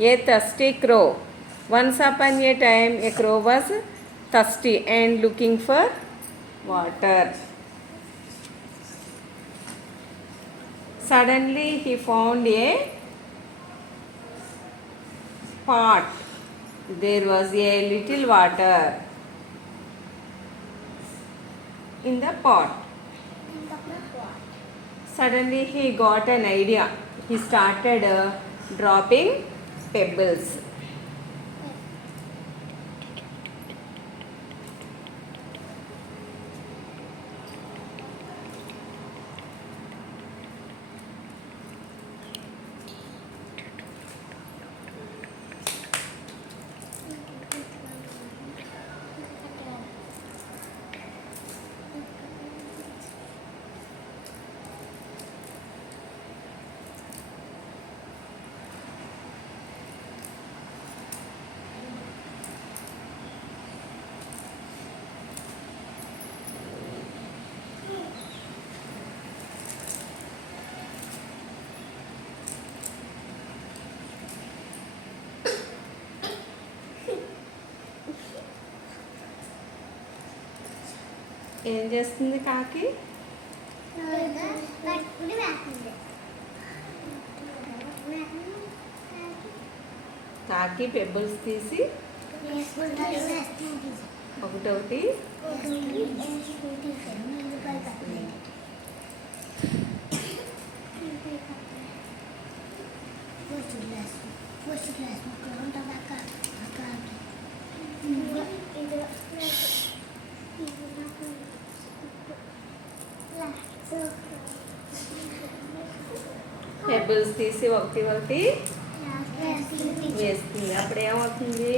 A thirsty crow. Once upon a time, a crow was thirsty and looking for water. Suddenly, he found a pot. There was a little water in the pot. Suddenly, he got an idea. He started dropping pebbles. ఏం చేస్తుంది కాకి? కాకి pebbles తీసి ఒకటొకటి pebbles తీసి ఒకటి ఒకటి వేస్తుంది. అప్పుడు ఏమవుతుంది?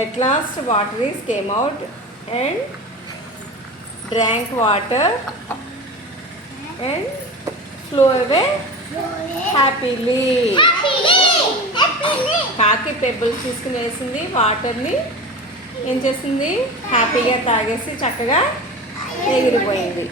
At last, water came out and drank water and flew away happily. కాకి పెబుల్స్ తీసుకుని వేసింది, వాటర్ని ఏం చేసింది? హ్యాపీగా తాగేసి చక్కగా ఎగిరిపోయింది.